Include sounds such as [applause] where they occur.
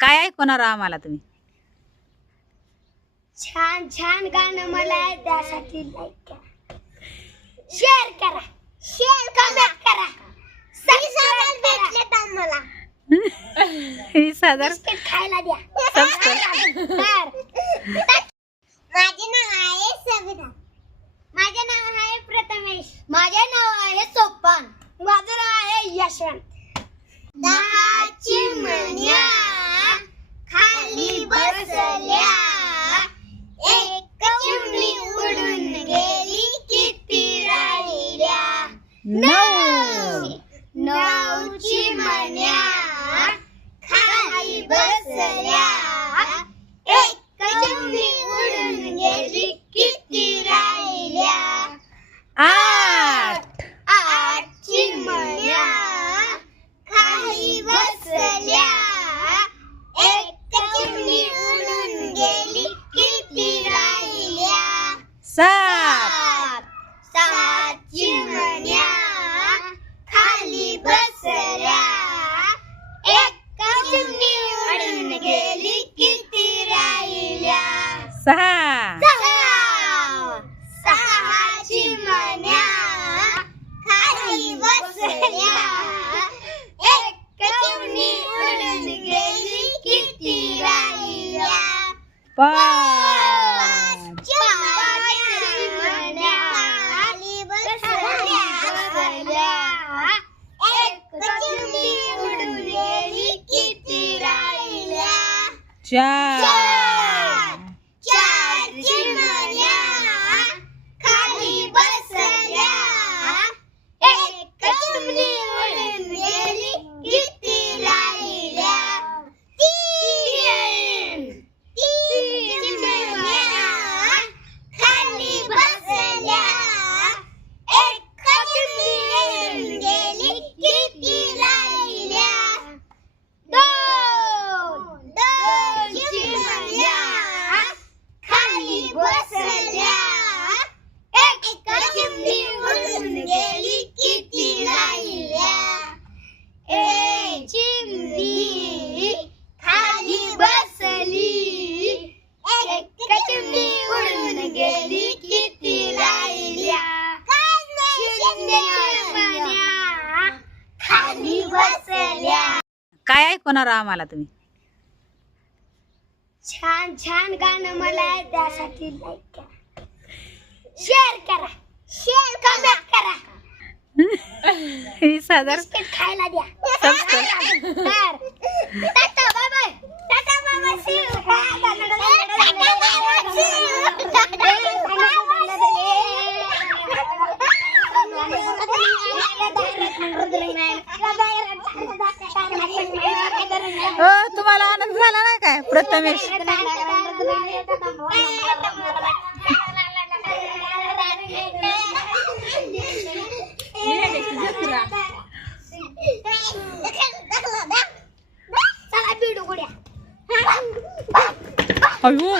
काय ऐकवणार आम्हाला तुम्ही? छान छान गाणं मला आहे त्यासाठी लाईक करा. शेअर करा. शेअर कमेंट करा. सबस्क्राईब भेटले तर मला वीस हजार बिस्किट खायला द्या. सबस्क्राईब तर [laughs] माझे नाव आहे सविता. माझे नाव आहे प्रथमेश. माझे नाव आहे सोपान. माझं नाव आहे यशवंत. दहाची मन्या. 四亮 सहा. सहा. सहाची मन्या. खाली बसल्या. एक चिमणी उडून गेली किती राहिल्या. पाच. पाचची मन्या खाली बसल्या. एक चिमणी उडून गेली किती राहिल्या. चार. काय ऐकवणार आम्हाला तुम्ही छान छान गाणं मला आहे त्यासाठी लाईक करा शेअर करा शेअर कमेंट करा वीस हजार बिस्किट खायला द्या तर tata bye bye tata bye bye see you हो तुम्हाला आनंद झाला नाही काय प्रथमेश अयो